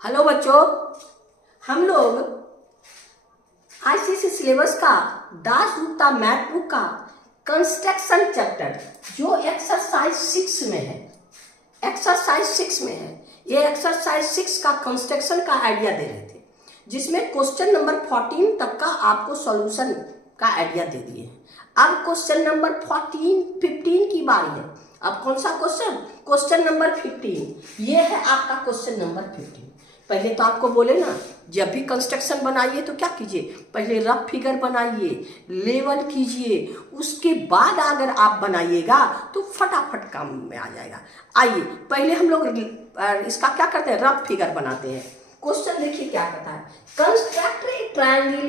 Hello बच्चों, हम लोग आईसीएसई सिलेबस का दास गुप्ता मैथ बुक का कंस्ट्रक्शन चैप्टर जो एक्सरसाइज 6 में है, ये एक्सरसाइज 6 का कंस्ट्रक्शन का आइडिया दे रहे थे, जिसमें क्वेश्चन नंबर 14 तक का आपको सॉल्यूशन का आइडिया दे दिए हैं। अब क्वेश्चन नंबर 15 की बारी है। अब कौन सा क्वेश्चन नंबर 15, ये है आपका क्वेश्चन नंबर 15। पहले तो आपको बोले ना, जब भी कंस्ट्रक्शन बनाइए तो क्या कीजिए, पहले रफ फिगर बनाइए, लेवल कीजिए, उसके बाद अगर आप बनाइएगा तो फटाफट काम में आ जाएगा। आइए पहले हम लोग इसका क्या करते हैं, रफ फिगर बनाते हैं। क्वेश्चन देखिए क्या कहता है, कंस्ट्रक्ट ए ट्रायंगल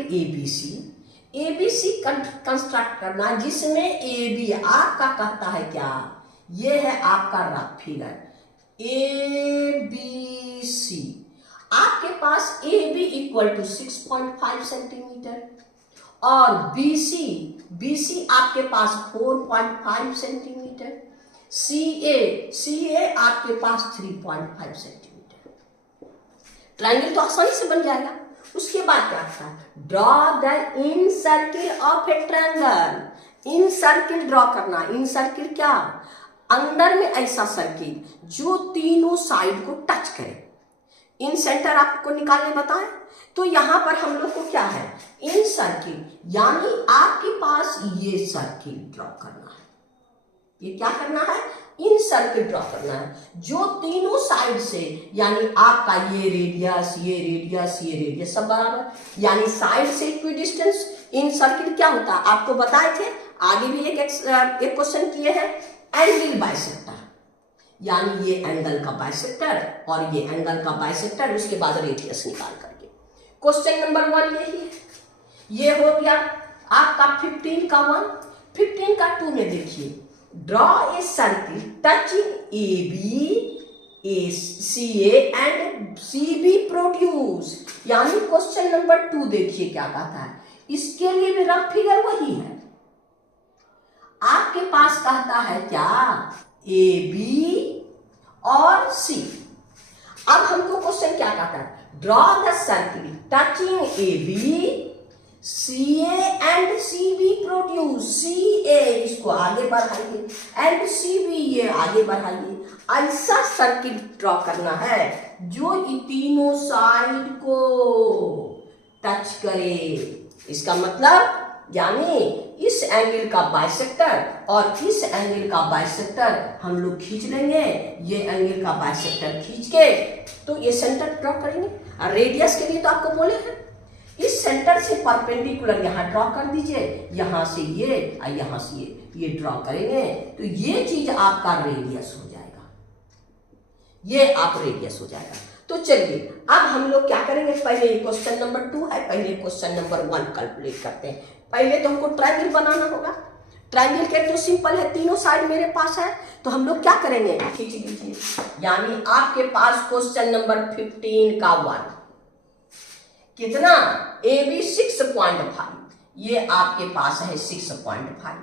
एबीसी कंस्ट्रक्ट करना जिसमें ए बी आपका कहता है क्या, ये है आपका rough figure A B C. आपके पास A B equal to 6.5 centimetre और बी सी आपके पास 4.5 सेंटीमीटर, सी ए आपके पास 3.5 सेंटीमीटर। ट्रायंगल तो आसानी से बन जाएगा। उसके बाद क्या था, draw the in circle of A triangle. In circle draw करना, इन सर्किल क्या, अंदर में ऐसा सर्किल जो तीनों साइड को टच करे। इन सेंटर आपको निकालने बताएं तो यहां पर हम लोग को क्या है, इन सर्किल, यानी आपके पास ये सर्किल ड्रॉ करना है। ये क्या करना है, इन सर्किल ड्रॉ करना है जो तीनों साइड से, यानी आपका ये रेडियस सब बराबर, यानी साइड से इक्वी डिस्टेंस। इन सर्किल क्या होता है आपको बताए थे, आगे भी एक क्वेश्चन किए हैं, एंगल बाइसेक्टर, यानी ये एंगल का बाइसेक्टर और ये एंगल का बाइसेक्टर, उसके बाद रेडियस निकाल करके। क्वेश्चन नंबर 1 यही है। ये हो गया आपका 15 का 1। 15 का 2 में देखिए, draw a circle touching A B C and C B produce, यानी क्वेश्चन नंबर 2 देखिए क्या कहता है, इसके लिए भी रफ फिगर वही है। आपके पास कहता है क्या, ए बी और सी। अब हमको क्वेश्चन क्या कहता है, draw the circle touching A B C and C B produce. C A इसको आगे बढ़ाइए एंड सी बी ये आगे बढ़ाइए। ऐसा सर्किल ड्रॉ करना है जो इन तीनों साइड को टच करे। इसका मतलब यानी इस एंगल का बाइसेक्टर और इस एंगल का बाइसेक्टर हम लोग खींच लेंगे, ये एंगल का बाइसेक्टर खींच के तो ये सेंटर ड्रॉ करेंगे। और रेडियस के लिए तो आपको बोले हैं, इस सेंटर से परपेंडिकुलर यहाँ ड्रॉ कर दीजिए, यहाँ से ये और यहाँ से ये ड्रॉ करेंगे तो ये चीज आपका रेडियस हो जाएगा, ये आप रेडियस हो जाएगा। तो चलिए अब हम लोग क्या करेंगे, पहले क्वेश्चन नंबर 2 है, पहले क्वेश्चन नंबर 1 कैलकुलेट करते हैं। पहले तो हमको ट्रायंगल बनाना होगा। ट्रायंगल के तो सिंपल है, तीनों साइड मेरे पास है, तो हम लोग क्या करेंगे, खींच लीजिए। यानी आपके पास क्वेश्चन नंबर 15 का 1 कितना, ए बी 6.5, ये आपके पास है 6.5।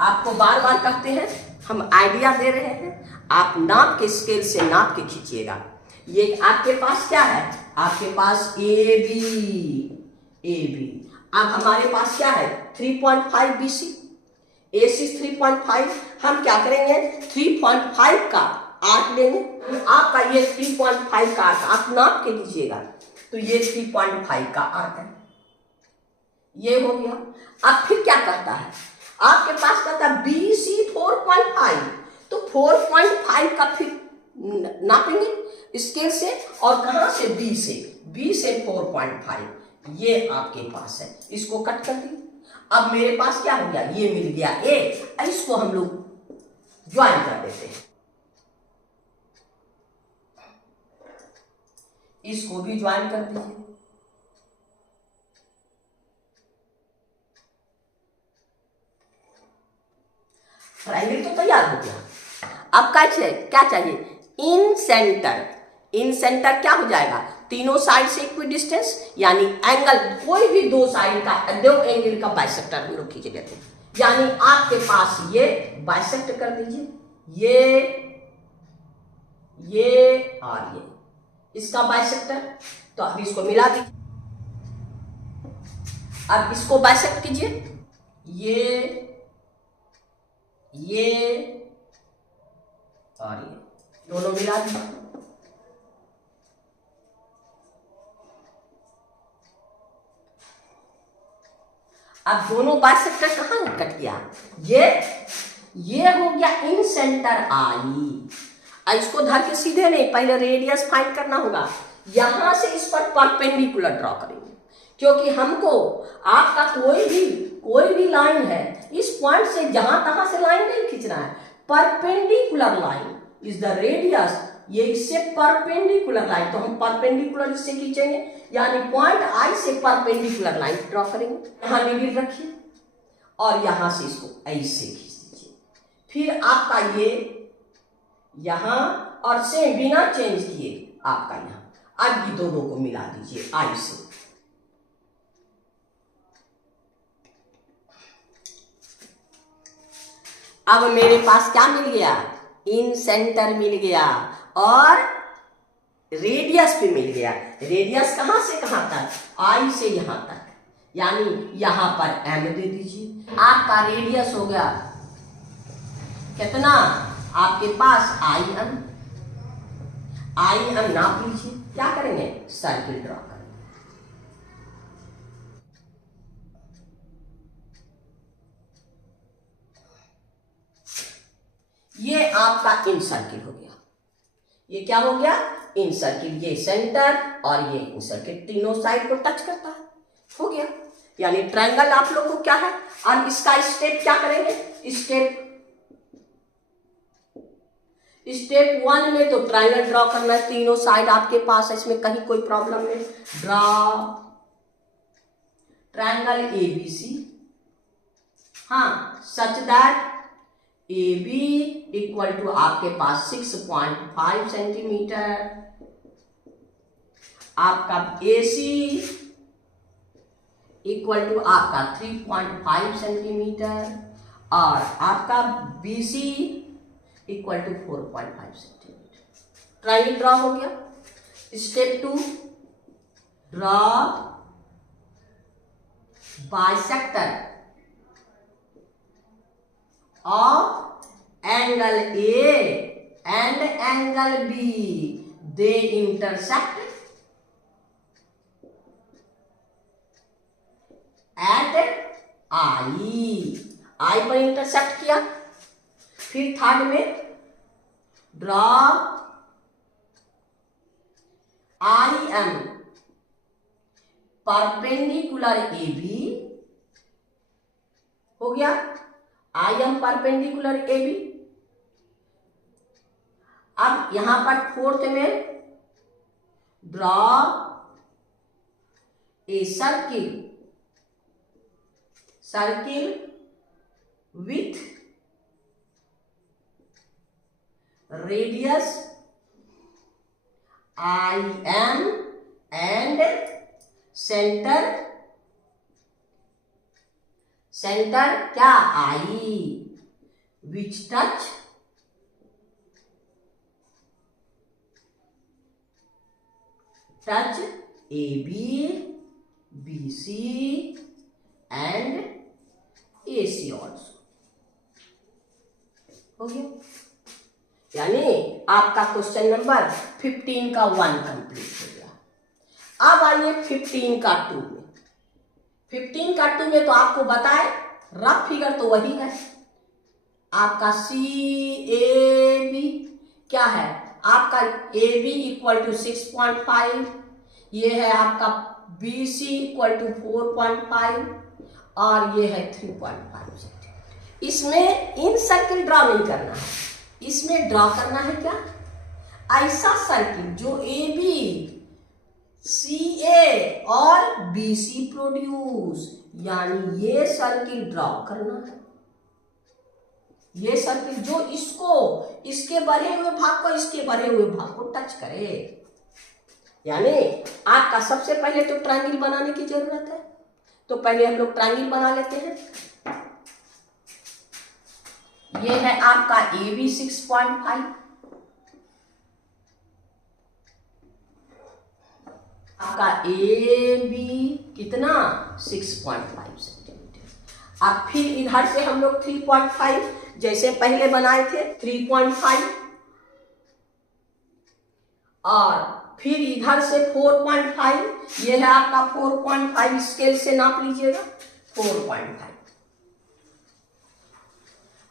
आपको बार बार कहते हैं, हम आइडिया दे रहे हैं, आप नाप के स्केल से नाप के खींचिएगा। ये आपके पास क्या है, आपके पास ए बी। अब हमारे पास क्या है 3.5 BC, AC 3.5। हम क्या करेंगे, 3.5 का आर्क लेंगे। आपका ये 3.5 का आर्क आप नाप के लीजिएगा, तो ये 3.5 का आर्क है, ये हो गया। अब फिर क्या कहता है, आपके पास कहता है BC 4.5, तो 4.5 का फिर नापेंगे स्केल से, और कहां से, B से 4.5, ये आपके पास है, इसको कट कर दी। अब मेरे पास क्या हो गया, ये मिल गया ए, इसको हम लोग ज्वाइन कर देते हैं, इसको भी ज्वाइन कर दीजिए। ट्रायंगल तो तैयार हो गया। अब क्या चाहिए, इन सेंटर क्या हो जाएगा, तीनों साइड से इक्वी डिस्टेंस, यानी एंगल कोई भी दो साइड का, दो एंगल का बाइसेक्टर हम लोग खींच लेते हैं। यानी आपके पास ये बाइसेक्ट कर दीजिए, ये और ये इसका बाइसेक्टर। तो अब इसको मिला दीजिए। अब इसको बाइसेक्ट कीजिए, ये और ये दोनों मिला दीजिए। अब दोनों बाइसेक्टर कहाँ कट गया? ये हो गया इन सेंटर आई। इसको धर के सीधे नहीं, पहले रेडियस फाइंड करना होगा। यहां से इस पर परपेंडिकुलर ड्रॉ करेंगे, क्योंकि हमको आपका कोई भी लाइन है, इस पॉइंट से जहां तहां से लाइन नहीं खींचना है। Perpendicular line is the radius, ये इससे परपेंडिकुलर लाइन, तो हम परपेंडिकुलर इससे खींचेंगे, यानी पॉइंट आई से परपेंडिकुलर लाइन ड्रॉ करेंगे। यहां नीडल रखिए और यहां से इसको ऐसे खींच दीजिए। फिर आपका ये यहां और सेम बिना चेंज किए आपका यहां। अब ये दोनों को मिला दीजिए आई से। अब मेरे पास क्या मिल गया? इन सेंटर मिल गया और रेडियस भी मिल गया। रेडियस कहां से कहां तक? आई से यहां तक, यानी यहां पर m दे दीजिए। आपका रेडियस हो गया कितना? आपके पास आई एम नाप लीजिए। क्या करेंगे? सर्किल ड्रॉ करेंगे। ये आपका इन सर्किल हो गया। ये क्या हो गया? इन सर्किल। ये सेंटर और ये इन सर्किल तीनों साइड को टच करता है, हो गया। यानी ट्रायंगल आप लोग को क्या है। अब इसका स्टेप क्या करेंगे? स्टेप 1 में तो ट्रायंगल ड्रॉ करना है, तीनों साइड आपके पास है, इसमें कहीं कोई प्रॉब्लम नहीं। ड्रॉ ट्रायंगल ABC, हाँ, such that AB equal to आपके पास 6.5 सेंटीमीटर, आपका AC इक्वल टू आपका 3.5 सेंटीमीटर और आपका BC equal to 4.5 centimetre. Triangle draw हो गया। Step 2, draw bisector of angle A and angle B, they intersect at I पर इंटरसेक्ट किया। फिर थर्ड में ड्रॉ IM परपेंडिकुलर AB, हो गया। IM perpendicular AB। अब यहां पर फोर्थ में draw a circle with radius IM and centre क्या? I, which touch AB, BC and AC also, हो गया। यानी आपका क्वेश्चन नंबर 15 का 1 कंप्लीट हो गया। अब आइए 15 का 2 में। 15 का 2 में तो आपको बताए रफ फिगर तो वही है। आपका CAB क्या है? आपका AB इक्वल टू 6.5, ये है आपका BC इक्वल टू 4.5 और ये है 3.5 सेंटीमीटर। इसमें इन सर्किल ड्रॉ नहीं करना है, इसमें ड्रॉ करना है क्या? ऐसा सर्किल जो AB, CA और BC प्रोड्यूस, यानी ये सर्किल ड्रॉ करना है। ये सर्किल जो इसके बढ़े हुए भाग को इसके बढ़े हुए भाग को टच करे। यानी आपका सबसे पहले तो ट्रायंगल बनाने की जरूरत है, तो पहले हम लोग ट्रायंगल बना लेते हैं। ये है आपका AB 6.5, आपका ए बी कितना 6.5 सेंटीमीटर। अब फिर इधर से हम लोग 3.5 जैसे पहले बनाए थे 3.5 और फिर इधर से 4.5, ये है आपका 4.5, स्केल से नाप लीजिएगा 4.5।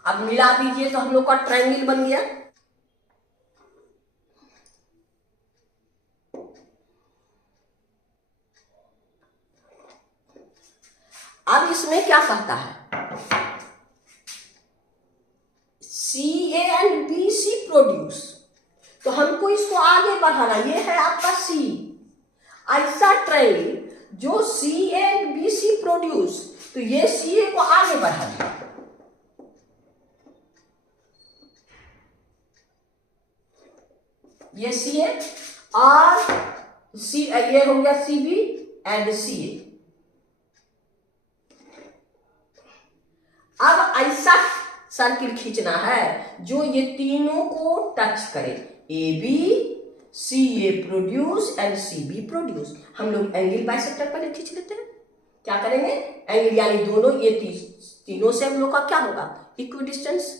अब मिला दीजिए तो हम लोग का ट्रायंगल बन गया। अब इसमें क्या कहता है, C A and B C produce, तो हमको इसको आगे बढ़ाना। ये है आपका सी, ऐसा ट्रायंगल जो C A and B C produce, तो ये सी ए को आगे बढ़ा दिया, ये सी ए और सी, ये हो गया सी बी एंड सी ए। अब ऐसा सर्किल खींचना है जो ये तीनों को टच करे, A B C A produce and C B produce. हम लोग एंगल बाइसेक्टर पहले खींच लेते हैं। क्या करेंगे, एंगल यानी दोनों ये तीनों से हम लोग का क्या होगा, इक्वी डिस्टेंस।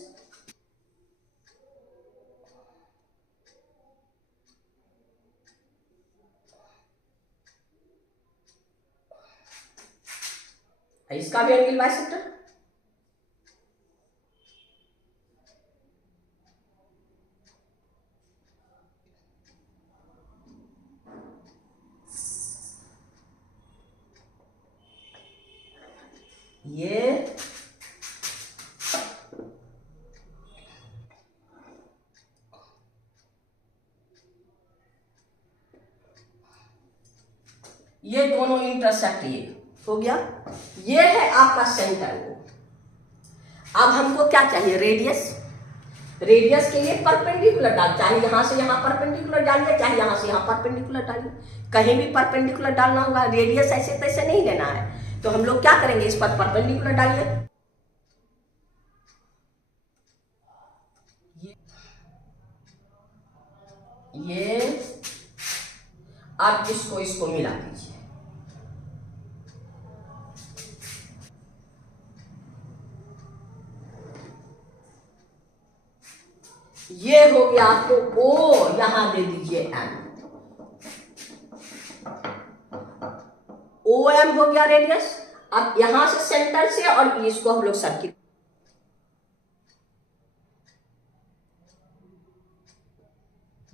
इसका भी एंगल बाइसेक्टर। ये दोनों इंटरसेक्ट, ये हो गया, ये है आपका सेंटर को। अब हमको क्या चाहिए, रेडियस। रेडियस के लिए परपेंडिकुलर डाल, चाहे यहां से यहां परपेंडिकुलर डालिए, चाहे यहां से यहां परपेंडिकुलर डालिए, कहीं भी परपेंडिकुलर डालना होगा। रेडियस ऐसे तैसे नहीं लेना है, तो हम लोग क्या करेंगे, इस पर परपेंडिकुलर डालिए। ये अब इसको मिला दीजिए। ये हो गया आपको ओ, यहां दे दीजिए एम, ओ एम हो गया रेडियस। अब यहां से सेंटर से और इसको हम लोग सर्किल,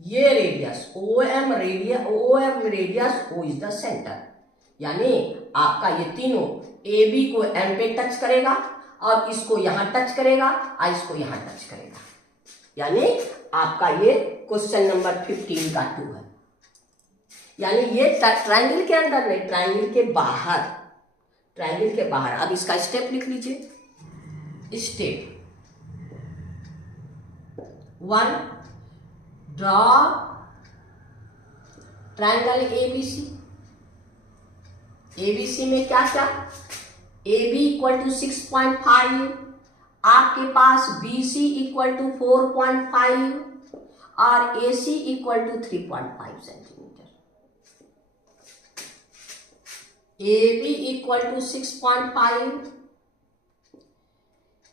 ये radius O M radius, O is the centre, यानी आपका ये तीनों ए बी को एम पे टच करेगा और इसको यहां टच करेगा और इसको यहां टच करेगा, यानी आपका ये क्वेश्चन नंबर 15 का 2 है। यानी ये ट्रायंगल के अंदर नहीं, ट्रायंगल के बाहर, ट्रायंगल के बाहर। अब इसका स्टेप लिख लीजिए। Step 1, draw triangle ABC. ABC में क्या क्या, ए बी इक्वल टू 6.5, आपके पास बी सी इक्वल टू 4.5 और A C equal to 3.5 centimetre. A B equal to 6.5,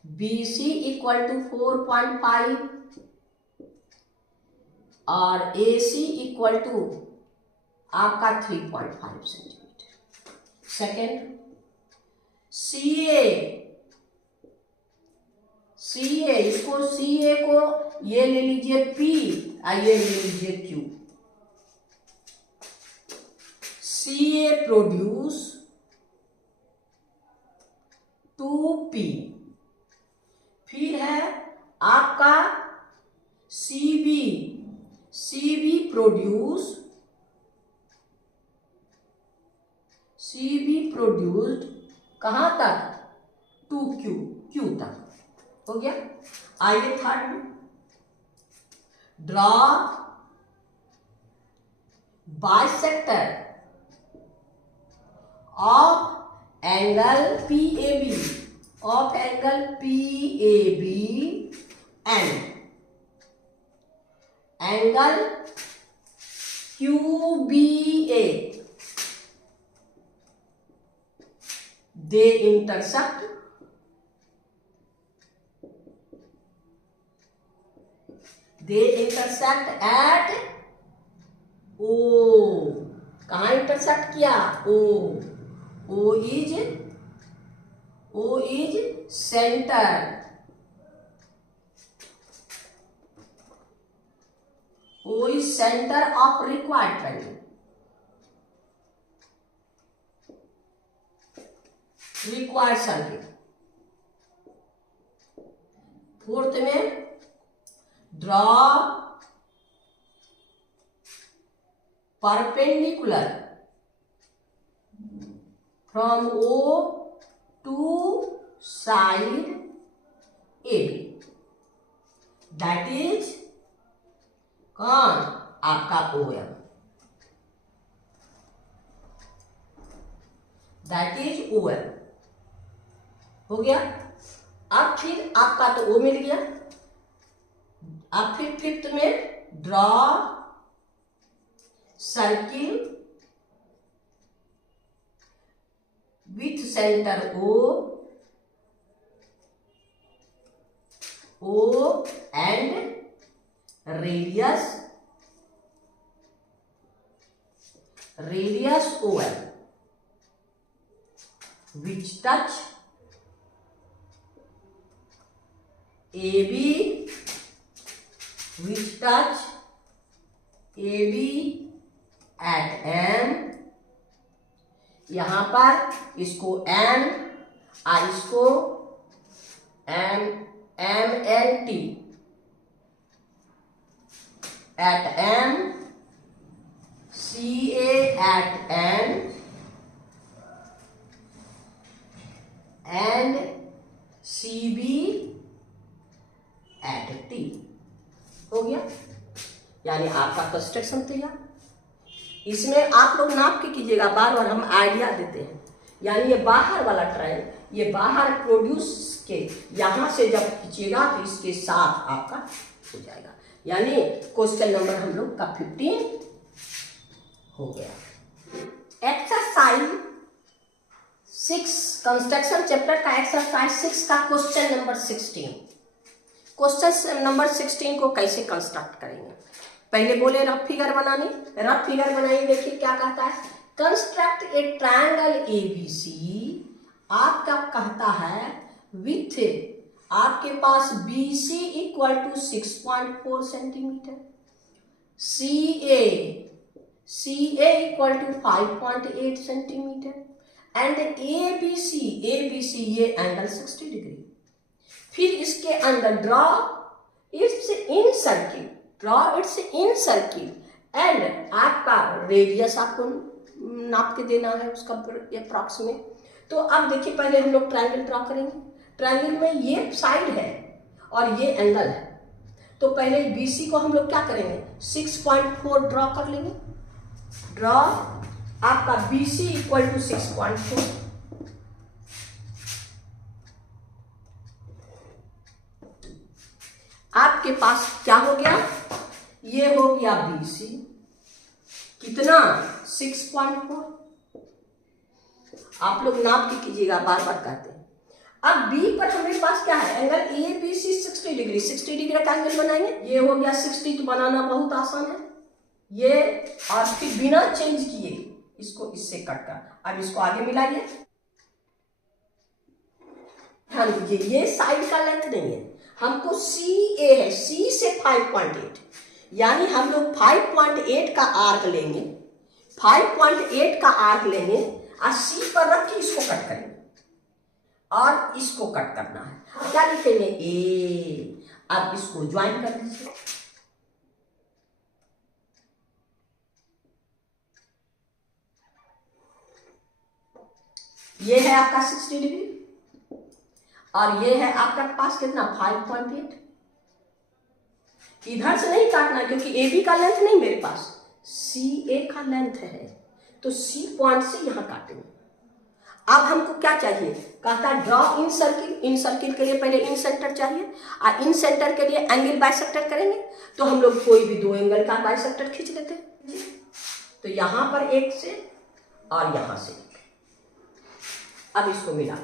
B C equal to 4.5 और ए सी इक्वल टू आपका 3.5 सेंटीमीटर। सेकेंड, सी ए, इसको सी ए को ये ले लीजिए पी और ये ले लीजिए Q. C A produce 2p, फिर है आपका सी बी प्रोड्यूस्ड कहां तक, 2q तक हो गया। आइए थर्ड में, draw bisector of angle PAB, of angle PAB and angle QBA, they intersect at O. कहाँ इंटरसेक्ट किया? O. O is centre, O is center of required triangle. Required circle. Fourth में draw perpendicular from O to side AB. That is कौन? आपका OM. That is OM. हो गया। अब फिर आपका तो O मिल गया। अब फिर फिफ्थ में draw circle with centre O and radius OL which touch AB at M। यहां पर इसको M और इसको MNT at M, CA at N and CB at T। हो गया, यानी आपका कंस्ट्रक्शन तैयार। इसमें आप लोग नाप के कीजिएगा, बार बार हम आइडिया देते हैं। यानी ये बाहर वाला ट्रायल, ये बाहर प्रोड्यूस के यहां से जब खींचिएगा तो इसके साथ आपका हो जाएगा। यानी क्वेश्चन नंबर हम लोग का 15 हो गया। एक्सरसाइज 6 कंस्ट्रक्शन चैप्टर का एक्सरसाइज 6 का क्वेश्चन नंबर 16। क्वेश्चन नंबर 16 को कैसे कंस्ट्रक्ट करेंगे? पहले बोले रफ फिगर बनाने, रफ फिगर बनाइए। देखिए क्या कहता है, कंस्ट्रक्ट ए ट्रायंगल ABC। आपका कहता है विथ आपके पास BC equal to 6.4 centimetre, CA equal to 5.8 centimetre and ABC ये एंगल 60 डिग्री। फिर इसके अंदर draw its incircle and आपका रेडियस आपको नाप के देना है उसका अप्रॉक्सीमेट। तो अब देखिए पहले हम लोग ट्रायंगल ड्रॉ करेंगे। ट्रायंगल में ये साइड है और ये एंगल है, तो पहले BC को हम लोग क्या करेंगे, 6.4 ड्रॉ कर लेंगे। ड्रॉ आपका BC इक्वल टू 6.4। आपके पास क्या हो गया, ये हो गया BC कितना 6.4। आप लोग नाप के कीजिएगा, बार बार कहते हैं। अब B पर हमारे पास क्या है, एंगल ABC 60 डिग्री। 60 डिग्री का एंगल बनाएंगे। ये हो गया 60, तो बनाना बहुत आसान है ये। और फिर बिना चेंज किए इसको इससे कट कर, अब इसको आगे मिलाइए। ध्यान दीजिए, ये साइड का लेंथ नहीं है, हमको CA है, C से 5.8, यानी हम लोग 5.8 का आर्क लेंगे, 5.8 का आर्क लेंगे और C पर रख के इसको कट करेंगे और इसको कट करना है। क्या लिखेंगे, A। अब इसको ज्वाइन कर दीजिए। ये है आपका 60 डिग्री और ये है आपका पास कितना 5.8। इधर से नहीं काटना क्योंकि AB का लेंथ नहीं मेरे पास, CA का लेंथ है, तो C पॉइंट से यहां काटेंगे। अब हमको क्या चाहिए, कहता है draw in circle. In circle के लिए पहले इन सेंटर चाहिए और इन सेंटर के लिए एंगल बाइसेक्टर करेंगे। तो हम लोग कोई भी दो एंगल का बाइसेक्टर खींच लेते हैं। तो यहां पर एक से और यहां से। अब इसको मिला,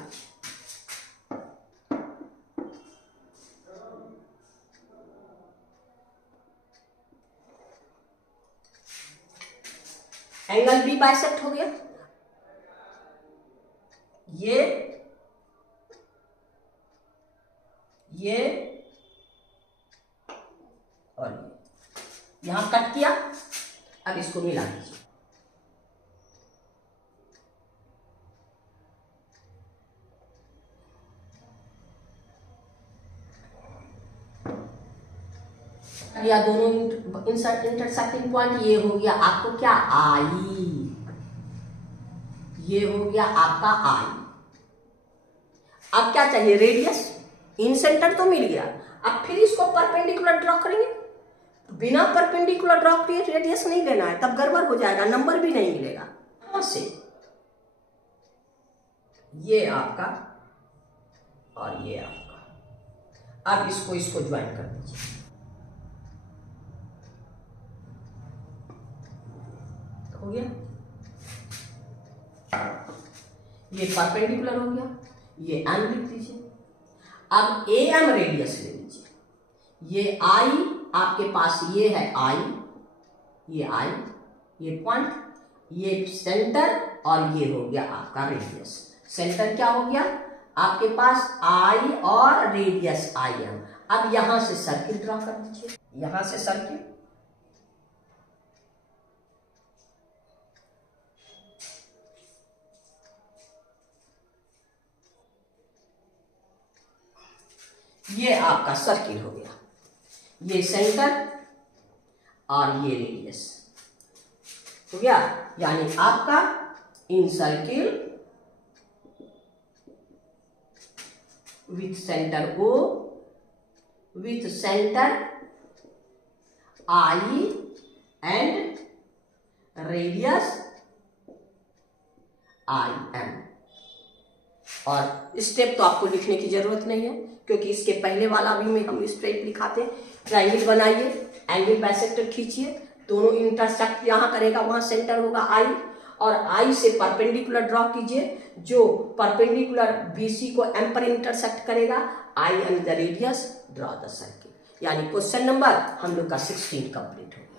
एंगल बी बाइसेक्ट हो गया। ये और ये यहां कट किया, अब इसको मिला दीजिए। या दोनों इंटरसेक्टिंग पॉइंट, ये हो गया आपको क्या, आई, ये हो गया आपका आई। अब क्या चाहिए, रेडियस। इन सेंटर तो मिल गया, अब फिर इसको परपेंडिकुलर ड्रॉ करेंगे। बिना परपेंडिकुलर ड्रॉ किए रेडियस नहीं लेना है, तब गड़बड़ हो जाएगा, नंबर भी नहीं मिलेगा। यहां से ये आपका और ये आपका, अब इसको ज्वाइन कर दीजिए। हो गया, ये परपेंडिकुलर हो गया, ये एम लिख दीजिए। अब ए एम रेडियस ले लीजिए। ये आई आपके पास, ये है आई, ये पॉइंट, ये सेंटर, और ये हो गया आपका रेडियस। सेंटर क्या हो गया आपके पास, आई और रेडियस आई एम। अब यहां से सर्किल ड्रा कर दीजिए, यहां से सर्किल, ये आपका सर्किल हो गया, ये सेंटर और ये रेडियस हो गया। यानी आपका इन circle with centre O, with centre I and radius IM। और स्टेप तो आपको लिखने की जरूरत नहीं है, क्योंकि इसके पहले वाला भी में हम स्टेप लिखाते हैं। ट्रायंगल बनाइए, एंगल बाइसेक्टर खींचिए, दोनों इंटरसेक्ट यहाँ करेगा, वहाँ सेंटर होगा आई, और आई से परपेंडिकुलर ड्रॉ कीजिए, जो परपेंडिकुलर BC को एम पर इंटरसेक्ट करेगा, I and the radius draw the circle. यानी क्वेश्चन नंबर हम लोग का 16 कंप्लीट हो गया।